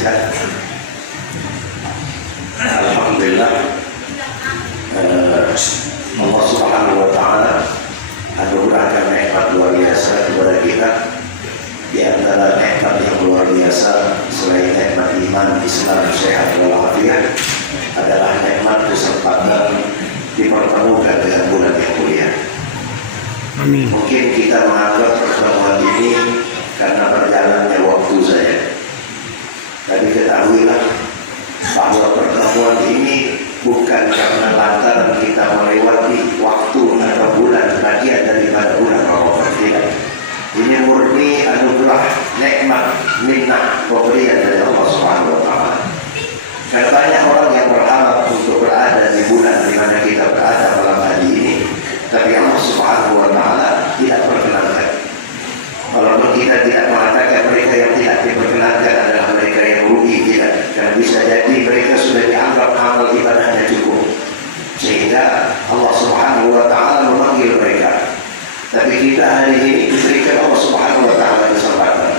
singkat. Alhamdulillah, Allah Subhanahu wa Ta'ala anugerahkan nikmat luar biasa kepada kita. Di antara nikmat yang luar biasa selain nikmat iman, Islam, sehat walafiat adalah nikmat kesempatan dipertemukan dengan bulan yang mulia. Amin. Mungkin kita menganggap pertemuan ini karena berjalannya waktu saja. Tapi ketahuilah bahwa pertemuan ini bukan karena lantaran kita melewati waktu atau bulan bagian daripada bulan Ramadan. Tidak. Ini murni anugerah, nikmat, minnah, pemberian dari Allah Subhanahu wa Ta'ala. Karena banyak orang yang berharap untuk berada di bulan di mana kita berada malam hari ini, tapi Allah Subhanahu wa Ta'ala tidak perkenankan. Walaupun kita tidak mengatakan mereka yang tidak diperkenankan adalah mereka yang rugi, tidak. Karena bisa jadi mereka sudah dianggap amal ibadahnya cukup, sehingga Allah Subhanahu wa Ta'ala memanggil mereka. Tapi kita hari ini diberikan Allah Subhanahu wa Ta'ala kesempatan.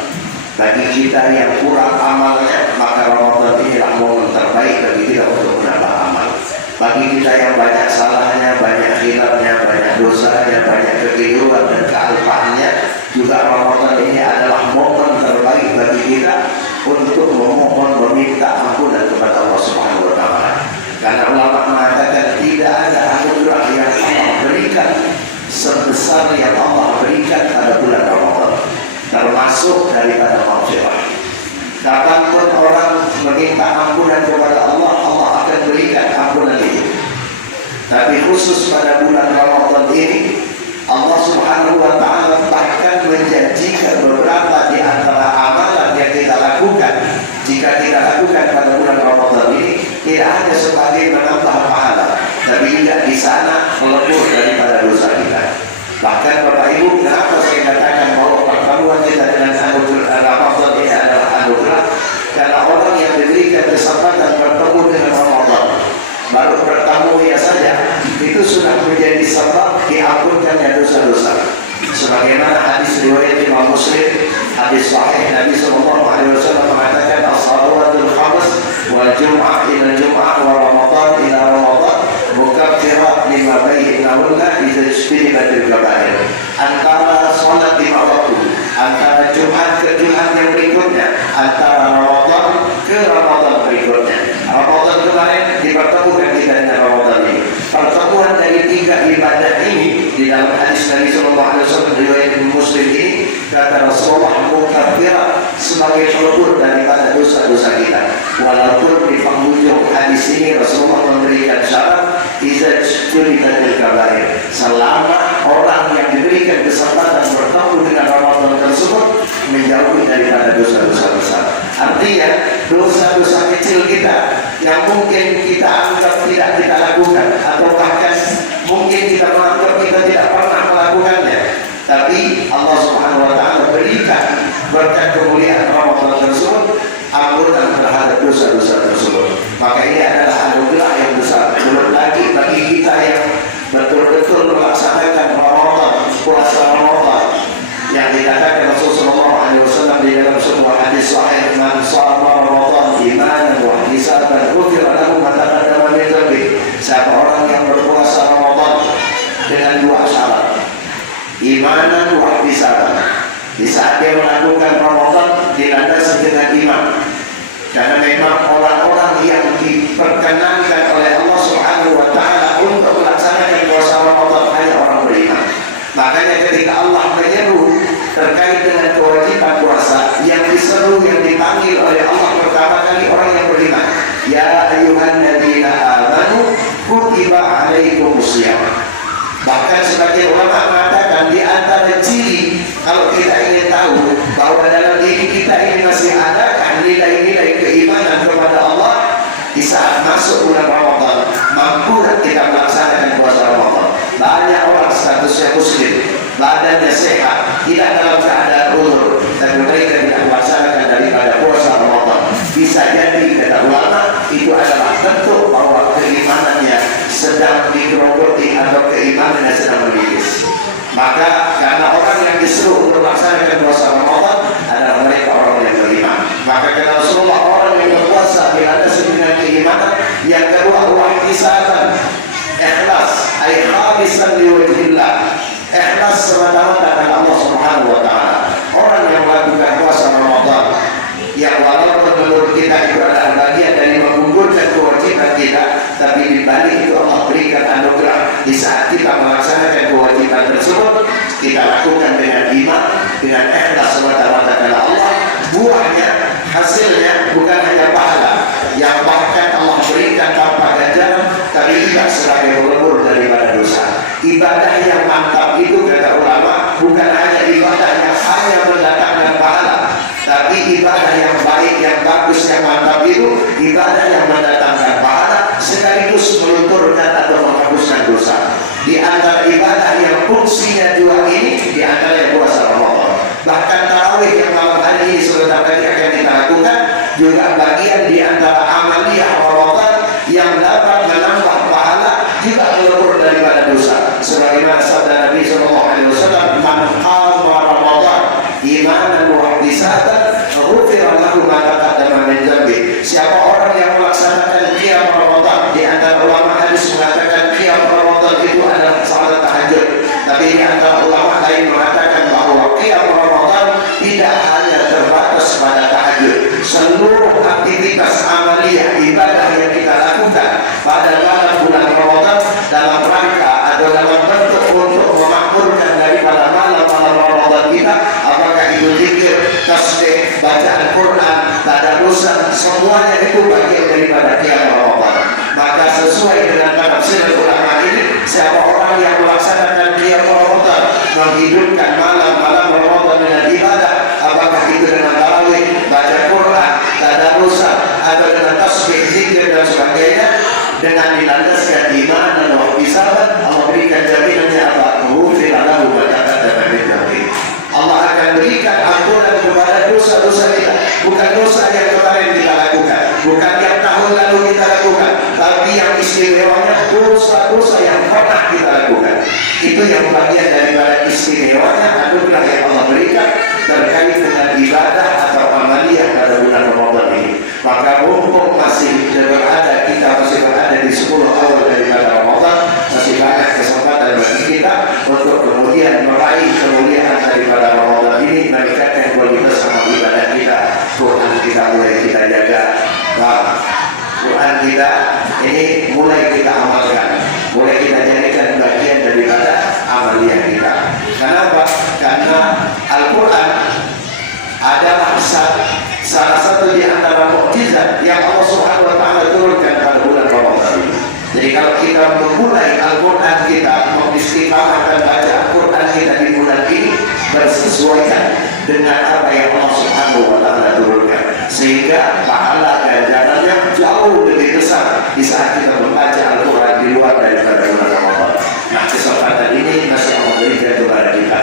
Bagi kita yang kurang amalnya, maka Ramadan inilah momen terbaik bagi kita untuk menambah amal. Bagi kita yang banyak salahnya, banyak khilafnya, banyak dosanya, banyak kekeliruan dan kealpaannya, juga Ramadan ini adalah momen terbaik bagi kita untuk memohon, meminta ampunan kepada Allah Subhanahu wa Ta'ala. Karena ulama mengatakan tidak ada anugerah yang Allah berikan sebesar yang Allah berikan pada bulan Ramadan, termasuk daripada maghfirah. Kapanpun orang meminta ampunan kepada Allah, Allah akan berikan ampunan itu. Tapi khusus pada bulan Ramadan ini, Allah Subhanahu wa Ta'ala bahkan menjanjikan beberapa di antara amalan yang kita lakukan, jika kita lakukan pada bulan Ramadan ini, tidak hanya sebagai menambah pahala, tapi juga di sana melebur daripada dosa kita. Bahkan Bapak Ibu, kenapa saya katakan bahwa pertemuan kita dengan Ramadan ini adalah anugerah? Karena orang yang diberikan kesempatan bertemu dengan Ramadan, baru bertemu saja, itu sudah menjadi sebab diampunkannya dosa-dosa. Sebagaimana hadis riwayat Imam Muslim, hadis sahih Nabi sallallahu alaihi wasallam mengatakan as-salawatul khams wal jum'ah ila jum'ah wa ramadan ila ramadan mukaffirat lima bainahunna idza ijtanibatil kabair. Antara salat lima waktu, antara Jumat ke Jumat yang berikutnya, antara Ramadan ke Ramadan berikutnya. Ramadan kemarin dipertemukan kita dengan Ramadan ini. Pertemuan dari tiga ibadah ini di dalam hadis Nabi sallallahu alaihi wasallam riwayat Muslim ini, kata Rasulullah, mukaffirat, sebagai pelebur daripada dosa-dosa kita. Walaupun di penghujung hadis ini Rasulullah memberikan syarat idza ijtanibatil kabair, selama orang yang diberikan kesempatan bertemu dengan Ramadan tersebut menjauhi daripada dosa-dosa besar. Artinya dosa-dosa kecil kita yang mungkin kita anggap tidak kita lakukan, atau bahkan mungkin kita menganggap kita tidak pernah melakukannya, tapi Allah Subhanahu wa Ta'ala berikan berkat kemuliaan Ramadan tersebut ampunan terhadap dosa-dosa tersebut. Maka ini adalah anugerah yang besar. Belum lagi bagi kita yang betul-betul melaksanakan Ramadan, puasa Ramadan, yang dikatakan Rasulullah SAW di dalam sebuah hadis sahih, man shoma Ramadan imanan wa ihtisaban ghufira lahu ma taqaddama min dhanbi. Siapa orang yang berpuasa Ramadan dengan dua syarat, imanan wa ihtisaban, di saat dia melakukan Ramadan dilandasi dengan iman. Karena memang orang-orang yang diperkenankan oleh Allah Subhanahu wa Ta'ala untuk melaksanakan puasa Ramadan hanya orang beriman. Makanya ketika Allah menyeru terkait dengan kewajiban puasa, yang diseru, yang dipanggil oleh Allah pertama kali orang yang beriman. Ya ayyuhalladzina amanu kutiba alaikumusiyam. Bahkan sebagian ulama mengatakan di antara ciri kalau kita ingin tahu bahwa dalam diri kita ini masih ada nilai-nilai keimanan kepada Allah, di saat masuk bulan Ramadan, mampu kita melaksanakan puasa Ramadan. Banyak orang statusnya muslim, badannya sehat, tidak dalam keadaan uzur, dan mereka tidak melaksanakan daripada puasa Ramadan. Bisa jadi kata ulama itu adalah bentuk bahwa keimanannya sedang digerogoti atau keimanannya sedang menipis. Maka karena orang yang disuruh untuk melaksanakan puasa Ramadan adalah mereka orang yang beriman, maka kata Rasulullah, orang Yang kedua, wahtisatan, ikhlas, ay khalisan liwajhillah, ikhlas semata-mata karena Allah Subhanahu wa taala. Orang yang melakukan puasa Ramadan yang walaupun menurut kita itu adalah bagian dari menggugurkan kewajiban kita, tapi di balik itu Allah berikan anugerah. Di saat kita melaksanakan kewajiban tersebut, kita lakukan dengan iman, dengan ikhlas semata-mata karena Allah. Buahnya, hasilnya bukan hanya pahala yang bahkan Allah berikan tanpa ganjaran, tapi juga sebagai pelebur daripada dosa. Ibadah yang mantap itu kata ulama bukan hanya ibadah yang hanya mendatangkan pahala, tapi ibadah yang baik, yang bagus, yang mantap itu ibadah yang mendatangkan pahala sekaligus melunturkan atau menghapuskan dosa. Di antara ibadah yang fungsinya dua ini, di antara yang puasa Ramadan. Bahkan tarawih yang malam hari ini sebentar lagi akan kita lakukan juga bagian di antara amaliyah Ramadan yang dapat menambah pahala juga melebur daripada dosa. Sebagaimana sabda Nabi SAW, "Man qama Ramadan imanan wa ihtisaban, ghufira lahu ma taqaddama min dhanbi." Siapa orang yang melaksanakan qiyam Ramadan, di antara ulama hadis mengatakan qiyam Ramadan itu adalah salat tahajud. Tapi di antara ulama lain mengatakan bahwa qiyam Ramadan tidak hanya terbatas pada tahajud. Seluruh aktivitas amaliyah ibadah yang kita lakukan pada malam bulan Ramadan dalam rangka atau dalam bentuk untuk memakmurkan daripada malam-malam Ramadan kita, apakah itu zikir, tasbih, bacaan Quran, tadarusan, semuanya itu bagian daripada qiyam Ramadan. Maka sesuai dengan tafsir ulama ini, siapa orang yang melaksanakan qiyam Ramadan, menghidupkan malam-malam Ramadan dengan ibadah, apakah itu dengan tarawih, baca Quran, tadarusan, atau dengan tasbih, zikir dan sebagainya, dengan dilandaskan iman dan ihtisaban, Allah berikan jaminannya apa? Ghufira lahu ma taqaddama min dhanbi. Allah akan berikan ampunan kepada dosa-dosa kita, bukan dosa yang kemarin kita lakukan, bukan yang tahun lalu kita lakukan, tapi yang istimewanya dosa-dosa yang pernah kita lakukan. Itu yang bagian daripada istimewanya anugerah yang Allah berikan terkait dengan ibadah atau amaliyah pada bulan Ramadan ini. Maka mumpung masih berada, kita masih berada di 10 awal daripada Ramadan, masih banyak kesempatan bagi kita untuk kemudian meraih kemuliaan daripada Ramadan ini, meningkatkan kualitas sama ibadah kita. Quran kita mulai kita jaga, Quran kita ini mulai kita amalkan, mulai kita jadikan bagian daripada amaliyah kita. Kenapa? Karena Al-Quran adalah salah satu di antara mukjizat yang Allah Subhanahu wa taala turunkan pada bulan Ramadan ini. Jadi kalau kita memulai Al-Quran kita, mengistiqamahkan baca Al-Quran kita di bulan ini, bersesuaikan dengan apa yang Allah Subhanahu wa taala turunkan, sehingga pahala ganjarannya jauh lebih besar di saat kita membaca Al-Quran di luar daripada bulan Ramadan. Nah, kesempatan ini masih Allah berikan kepada kita.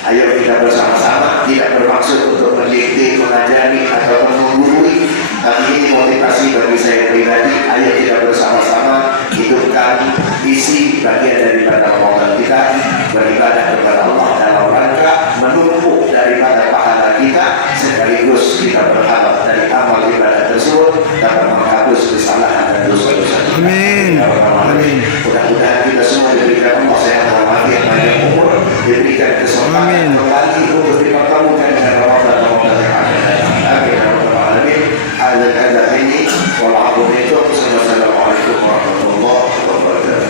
Ayo kita bersama-sama, tidak bermaksud untuk mendikte, mengajari atau menggurui, tapi ini motivasi bagi saya pribadi. Ayo kita bersama-sama hidupkan isi bagian daripada Ramadan kita, beribadah kepada Allah dalam rangka menumpuk daripada pahala kita, sekaligus kita berharap dari amal ibadah tersebut dapat menghapus kesalahan dan dosa-dosa kita. Amin. Amin. Mudah-mudahan kita semua diberikan Allah sehat walafiat, panjang umur, diberikan kesempatan kembali untuk dipertemukan dengan Ramadan yang akan datang. Amin ya rabbal alamin. Ada ini walaupun itu. Assalamualaikum warahmatullahi wabarakatuh.